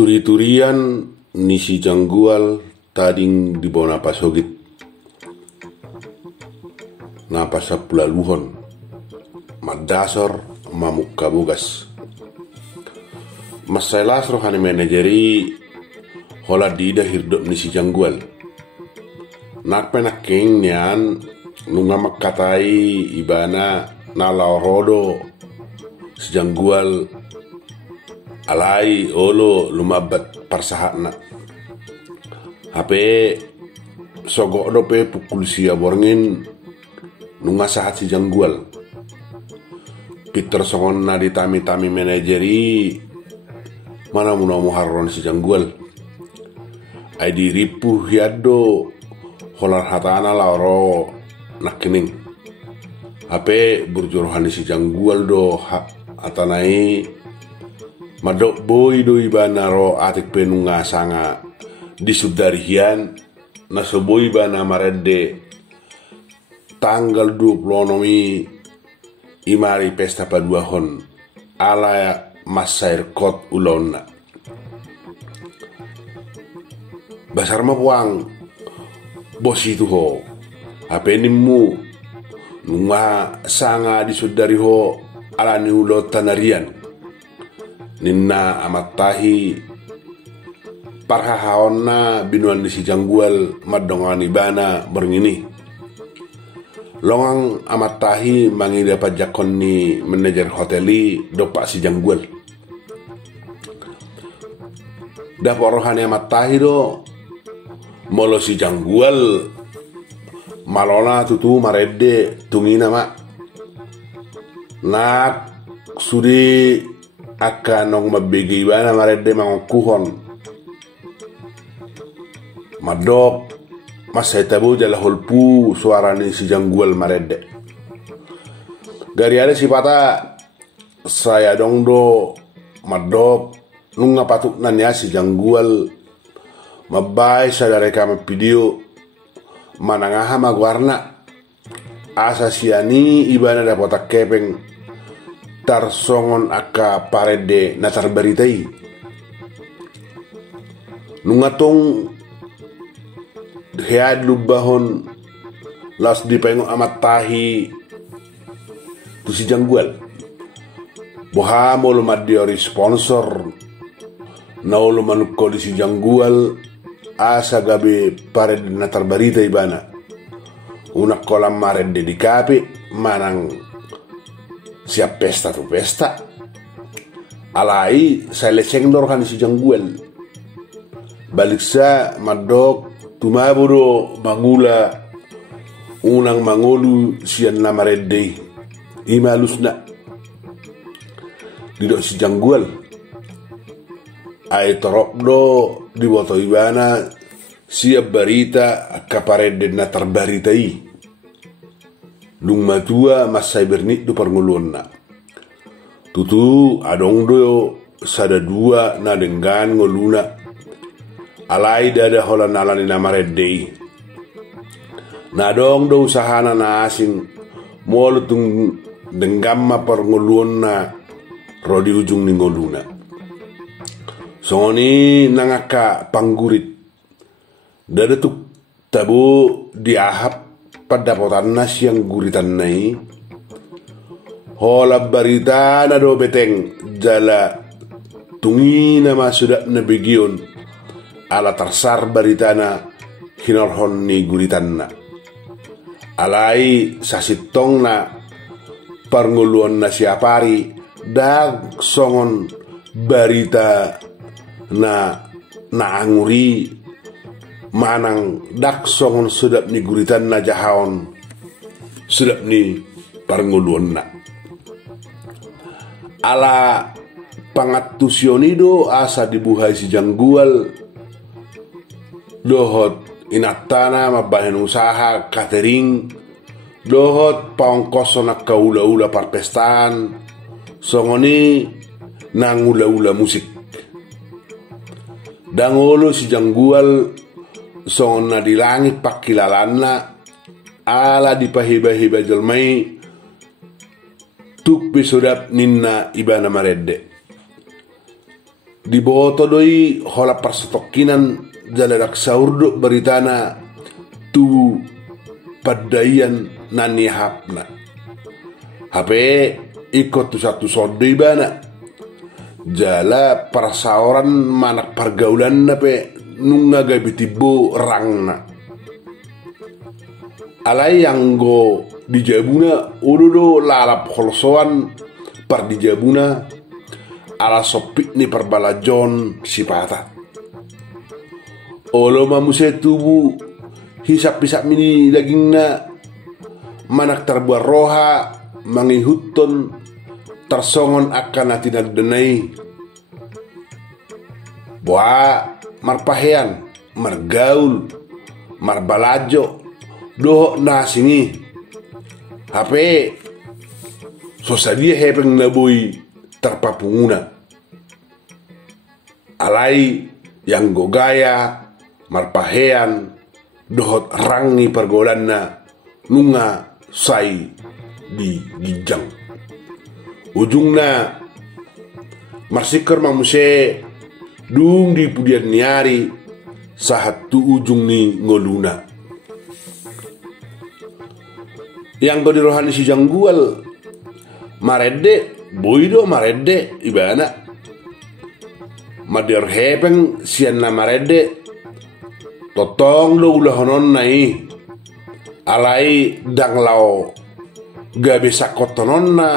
Turi-turian nisi janggual tading di bawah napas hogit. Napas sapulaluhon. Madasor mamuk kabugas. Masailas rohani manajeri hola dida hirdop nisi janggual. Nakpenak keng nian nunga makatai ibana nalaurodo sejanggual alai olo lumabat parsahana. Hape sogok dope pukul sia borngin nunga sahat si janggual. Peter songon na ditami-tami manajeri mana muna muharron si janggual. Ai diripuh yado holar hatana lauro nakining. Hape burjurohani si janggual do atanai madok boy do ibana ro atik penunga sanga disudarihian na soboy bana marede tanggal 26 imari pesta paduahon ala masair kot ulonna. Basar mapuang bos itu ho apa nimu nunga sanga disudari ho ala ni ulo tanarian ninna amatahi parhahaonna binuan di si janggual madongani bana berngini longang amatahi mangi dapat jakon ni manajer hoteli dopak si janggual dapat rohani amatahi do molo si janggual malona tutu marede tungina mak nak sudi akan nong mabigi bana marede mangokuhon madok masai tabu jala holpu suara ni si janggual marede dari ada si pata saya dong do madok nunga patuk nanya si janggual mabai sadare kama video manangaha magwarna asa siani ibana dapat kepeng tarsongon aka parede natar baritai nungatong head lubahon las dipengong amat tahi tu si janggual boha molo madiori sponsor naolo manukko di si janggual asa gabe parede natar baritai ibana unak kolam marede di kape manang siap pesta tu pesta alai saya leceng dorkan si janggual balik sa madok tumaburo mangula unang mangolu sian namarede imalusna didok si janggual ay torok do di boto ibana siap barita kaparede na tarbaritai lung matua masai bernit du parngulun na tutu adong do sada dua na denggan ngoluna alai dada hola nalani namarede na dong do usahana na asing molo tung denggama parngulun na rodi ujung ni ngoluna soni nangaka panggurit dada tuk tabu diahap pada potan yang guritan nai hola barita na do beteng jala tungi nama sudah nabigion ala tarsar baritana hinorhon ni guritan na alai sasitong na parnguluan na siapari dag songon barita na naanguri manang dak songon sedap ni guritan na jahaon sedap ni parnguluan na ala pangatusionido asa dibuhay si janggual dohot inatana mabahin usaha catering dohot paongkoso na kaula-ula parpestan songoni nangula-ula musik dangolo si janggual songon na di langit pakilalanna ala dipahiba-hiba jelmai tuk bisodap ninna ibana marede Di boto doi hola perstokinan jaladak saurdo beritana tu padayan nani hapna. HP ikut tu satu sodoi bana. Jala persaoran manak pergaulan nape nunga gabitibo rangna. Alai yang go di jabuna udodo lalap holsoan par di jabuna ala sopik ni perbalajon sipata. Olo mamuse tubu hisap-hisap mini dagingna manak terbuat roha mangihutton tersongon akan natinag denai. Boa marpahean margaul marbalajo doho nasingi HP sosadia hepeng naboy terpapunguna alai yang gogaya marpahean dohot rangi pergolanna nunga sai di gijang ujungna marsiker mamuse dung di pudian niari sahat tu ujung ni ngoluna. Yang go di rohani si janggual marede boido marede ibana madir hepeng sian na marede totong lo ulah honon nai alai dang lao gabe sakotonon na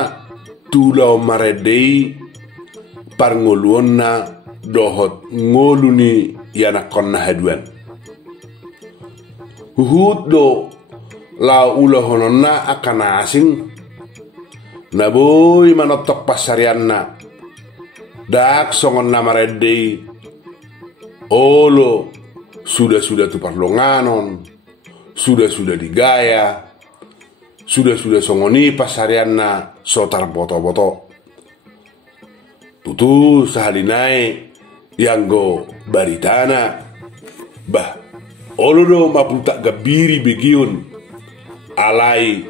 tulau marede parngoluon na dohot ngoluni yana konna haduan huhut do la ulah hononna akan asing naboy manotok pasarianna dak songon namarede olo sudah tu parlonganon sudah digaya sudah songoni pasarianna sotar boto-boto tutu sahalinai yang go baritana bah olo do maputak gabiri begiun alai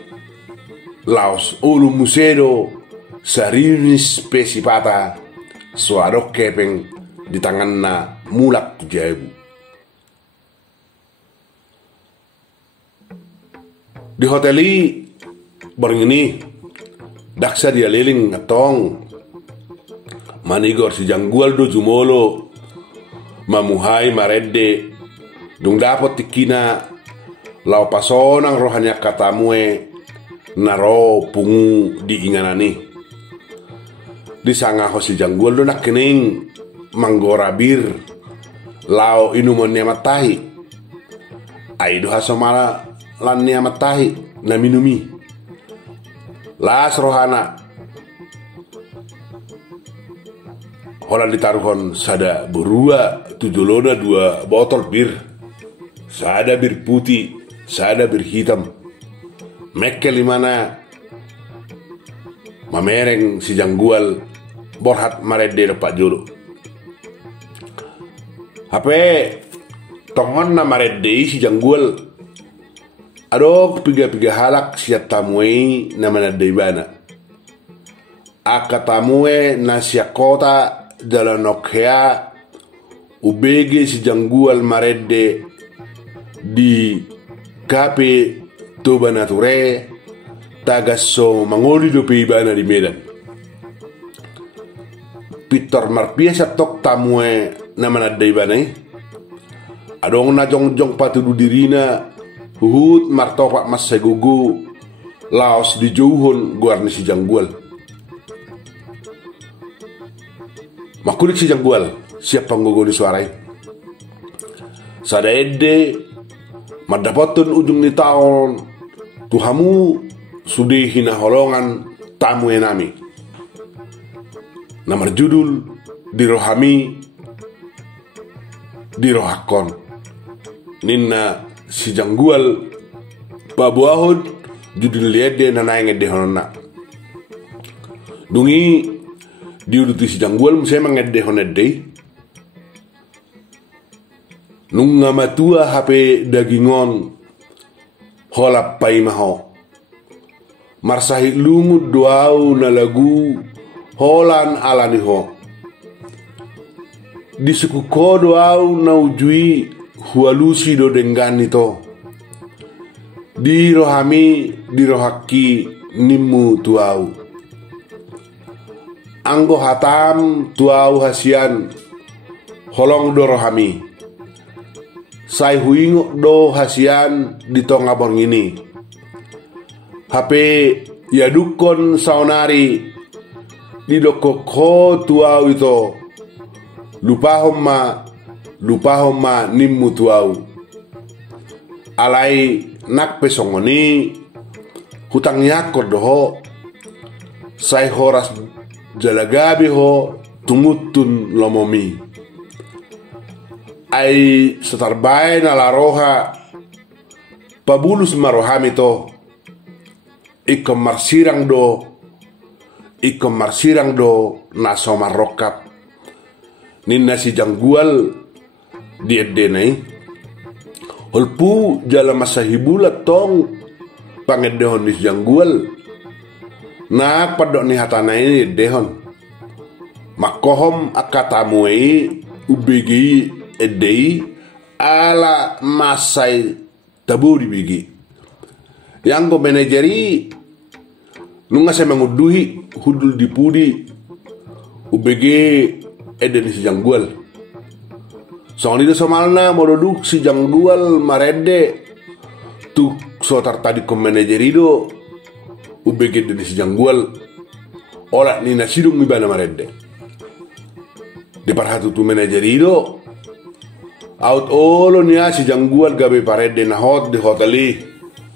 laos ulu musedo sarinis pesipata suadok kepeng di tanganna mulak tujaebu. Di hoteli bareng ini daksa dia leling ngetong manigor si janggual do jumolo mamuhai marede dung dapot tikina lau pasonang rohanya katamue naro pungu di inganani disanga hosi janggual do nak kening manggora bir lau inumonnya matahi aido hasomala lannya matahi na minumi las rohana hola ditaruhon sada berua tujoloda 2 botol bir sada bir putih sada bir hitam mekkel imana mamereng si janggual borhat marede pak jolo HP tongon na marede si janggual adok piga halak siat tamuei na manade bana akatamue na siakota dalanokea ubege si janggual marede di kape toba nature tagaso mangoli do peibana di Medan Pitor marpiasa tok tamue namana daibana adong na jong patudu dirina huhut martopak mas segugu laos di jauhon guarni si janggual makulik si janggual siap panggogo di suarai sada ede madapotun ujung ni tahun tuhamu sudi hina holongan tamu enami namar judul dirohami dirohakon ninna si janggual pabuahud judul liede nanaenge dehonna dungi diuduti si janggual musema ngedde honedde nunga matua HP dagingon holap paimaho marsahi lumud doau na lagu holan alaniho di suku kodo au na ujui hualusi do denggani to di rohami di rohaki nimmu tuau anggo hatam tuau hasian holong do rohami sai huingo do hasian di tonga borng ini hape ya dukon saunari di dokoko tuau itu lupahom ma nimmu tuau alai nak pesongoni hutang yakor doho sai horas jalagabi ho tungutun lomomi ai setarbai na laroha pabulus marohami to ikom marsirang do naso marokap ninna si janggual di edenai holpu jala masa hibulat tong pangedehon di janggual na padok ni hatana ini dehon makohom akatamuei ubegi edei ala masai tabu di bigi yang go manajeri nunga saya menguduhi hudul dipudi UBG eden si janggual soalnya itu somalna mododuk si janggual marede tu sotar tadi ke manajerido UBG eden si janggual olah ni nasidung mibana marede di parhatu tu manajerido out olo nia si janggual gabe parede na hot di hoteli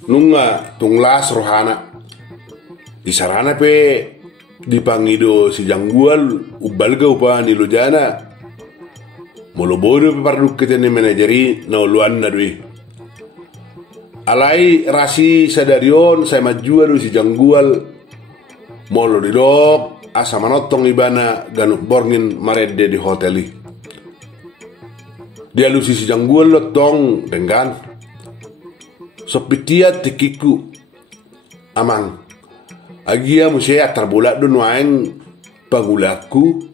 nunga tunglas rohana di sarana pe di pangido si janggual ubalga upa ni lojana molobodo pe parduk ketene manajeri na uluanna dui alai rasi sadarion saya majuan si janggual molo didok asa manotong ibana ganuk borngin marede di hoteli dia lusi si janggual lotong denggan sopitia tikiku amang agia musya terbolak don waeng pagulaku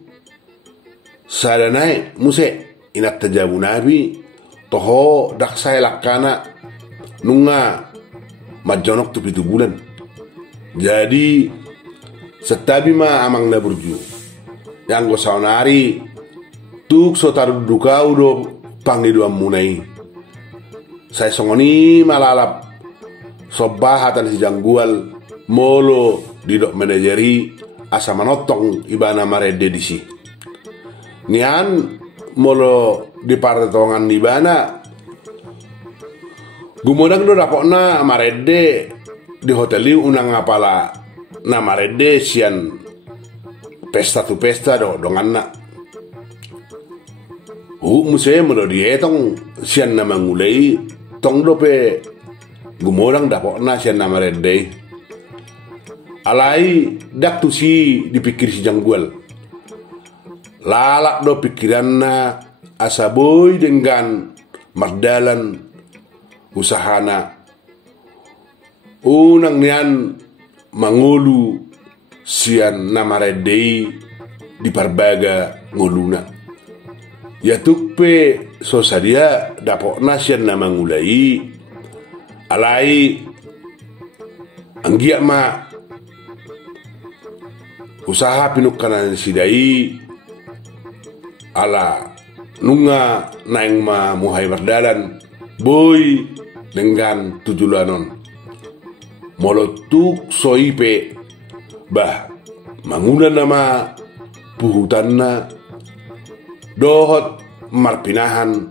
sadanai musya inat tajabu nabi toho dak saya lakana nunga majonok tu 7 bulan jadi setabi ma amang na burju yang go saunari tuk sotar dukau do pangidu amunai saya songoni malalap sobahatan si janggual molo didok manajeri asa manotong ibana marede disi nian molo di partongan ibana gumodang do dapokna marede di hoteli unang apala na marede sian pesta tu pesta do donganna musye molo dietong sian na mangulei tong dope gumodang dapokna sian na marede alai dak tu si dipikir si janggual lalak do pikiranna asaboy dengan mardalan usahana unang nian mangulu sian namaredei di parbaga ngoluna ya tukpe sosadia dapokna sian namangulai alai anggia ma usaha pinukanan sidai ala nunga naing ma muhay mardalan boy dengan tujulanon molotuk soipe bah mangunan nama puhutanna dohot marpinahan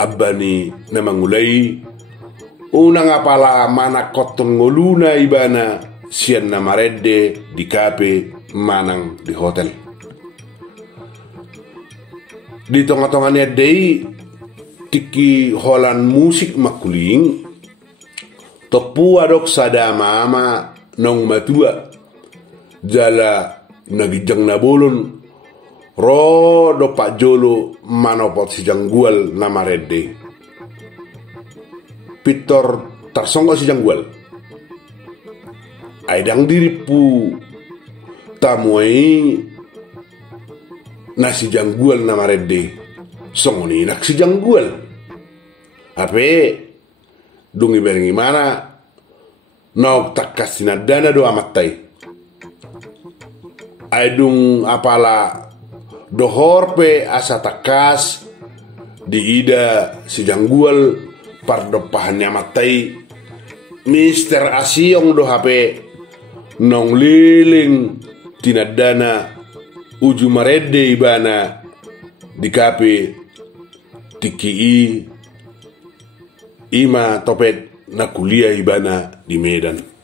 abani na mangulai unang apala mana koton ngoluna ibana sian na marede di kape manang di hotel di tonga-tongannya dei tiki holan musik makuling topu adok sada mama nong matua jala nagijang na bolon ro do pak jolo manopot si janggual na marede pitor tarsonggo si janggual aidang diripu tamuai nasi janggual na maredde songoni nak si janggual ape dungi berengi mana nok takkas tinadana do amattai aidung apala dohorpe asa takas di ida si janggual pardopahannya matai Mister Asiong do hape nong liling tinadana uju maredde ibana di kape tiki ima topet na kuliah ibana di Medan.